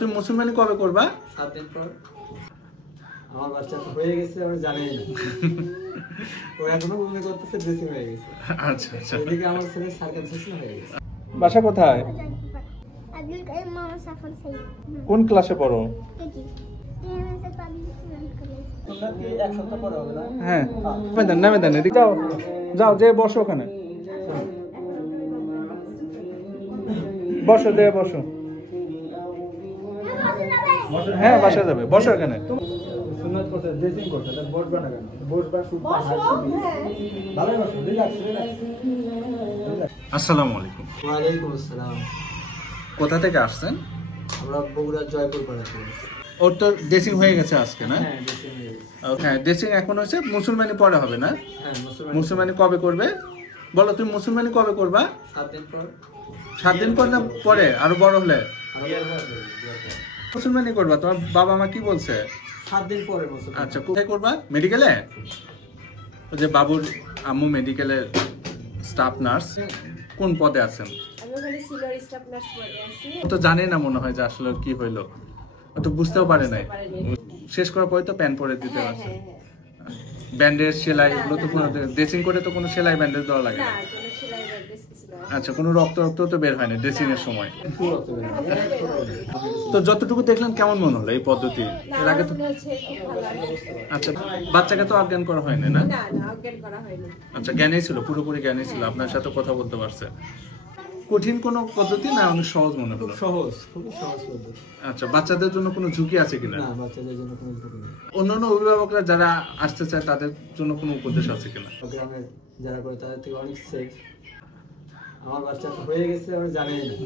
তুমি মুসলমানি কবে করবা? 7 দিন পর। আমার বাচ্চা তো হয়ে গেছে, আমি জানি না। ও এখনো মনে করতেছে ড্রেসিং হয়ে গেছে। আচ্ছা আচ্ছা। এদিকে আমার ছেলে সার্কামসিশন হয়ে গেছে। বাসা কোথায়? আব্দুল কাইম মামা সাফর সাইদ। কোন ক্লাসে পড়ো? KG. MSA public student college. তোমরা কি এক সপ্তাহ পরে হবে না? হ্যাঁ। নামে দেন এদিকে যাও। যাও যে বসো ওখানে। বসো দে বসো। হ্যাঁ বাসা যাবে, বসো এখানে। সুন্নাত করতে ড্রেসিং করতে এটা বসবা না কেন? বসবা শুধু ভালো বসো, রিল্যাক্স রিল্যাক্স। আসসালামু আলাইকুম। ওয়া আলাইকুম আসসালাম। কোথা থেকে আসছেন? আমরা বগুড়া জয়পুর পাড়া থেকে। ওর তো ড্রেসিং হয়ে গেছে আজকে না? হ্যাঁ ড্রেসিং হয়ে গেছে। হ্যাঁ ড্রেসিং এখন হচ্ছে, মুসলমানি পরে হবে না? হ্যাঁ মুসলমানি কবে করবে বলো? তুমি মুসলমানি কবে করবা? 7 দিন পর। 7 দিন পর না পরে? আরো বড় হলে বিয়ের পর। মুসলমানি করবা? তোমার বাবা মা কি বলছে? 7 দিন পরে মুসলমান। আচ্ছা কোথায় করবা? মেডিকেলে? ওই যে বাবুর আম্মু মেডিকেলের স্টাফ নার্স, কোন পদে আছেন? আমি ওখানে সিনিয়র স্টাফ নার্স পদে আছি। ও তো জানে না মনে হয় যে আসলে ওর কি হইলো, ও তো বুঝতেও পারে নাই। শেষ করার পরে তো প্যান পরে দিতে আছে। ব্যান্ডেজ সেলাই এগুলো তো কোনো ড্রেসিং করে তো কোনো সেলাই ব্যান্ডেজ দেওয়া লাগে না, না? কোনো সেলাই ব্যান্ডেজ কিছু না। আচ্ছা কোনো রক্ত রক্ত তো বের হয় না ড্রেসিং এর সময়? একটু রক্ত বের হয়। তো যতটুকু দেখলেন কেমন মনে হলো এই পদ্ধতি? না, এর আগে তো মনে হচ্ছে খুব ভালো। আচ্ছা বাচ্চাকে তো অজ্ঞান করা হয়নি না? না না, অজ্ঞান করা হয়নি। আচ্ছা জ্ঞানেই ছিল, পুরোপুরি জ্ঞানেই ছিল, আপনার সাথে কথা বলতে পারছে। কঠিন কোনো পদ্ধতি না অনেক সহজ মনে খুব হলো? সহজ, খুব সহজ পদ্ধতি। আচ্ছা বাচ্চাদের জন্য কোনো ঝুঁকি আছে কিনা? না, বাচ্চাদের জন্য কোনো ঝুঁকি নেই। অন্যান্য অভিভাবকরা যারা আসতে চায় তাদের জন্য কোনো উপদেশ আছে কিনা? গ্রামের যারা করে তাদের থেকে অনেক সেফ। আমার বাচ্চা তো হয়ে গেছে, আমি জানি না।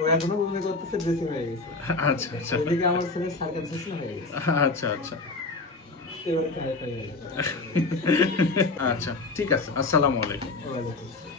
ও এখনো মনে করতেছে ড্রেসিং হয়ে গেছে। আচ্ছা আচ্ছা। এদিকে আমার ছেলে সার্কামসিশন হয়ে গেছে। আচ্ছা আচ্ছা। এবারে খাই খাই গেছে। আচ্ছা ঠিক আছে, আসসালামু আলাইকুম। ওয়ালাইকুম আসসালাম।